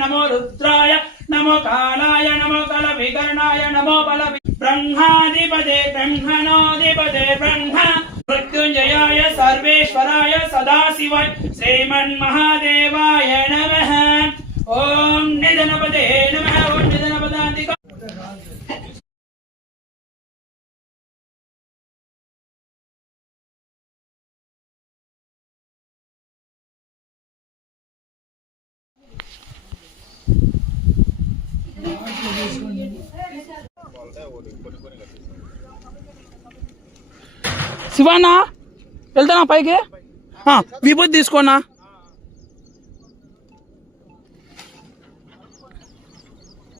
नमो रुद्राय नमो कालाय नमो कल विकर्णाय नमो बल ब्रह्माधिपते ब्रह्मणोधिपते ब्रह्म मृत्युंजयाय सर्वेश्वराय सदाशिवाय श्रीमन्महादेवाय नमः। ओम निधनपते नमः। ओम निधनपदाधिक శివానా వెళ్తానా పైకి విభూతి తీసుకోనా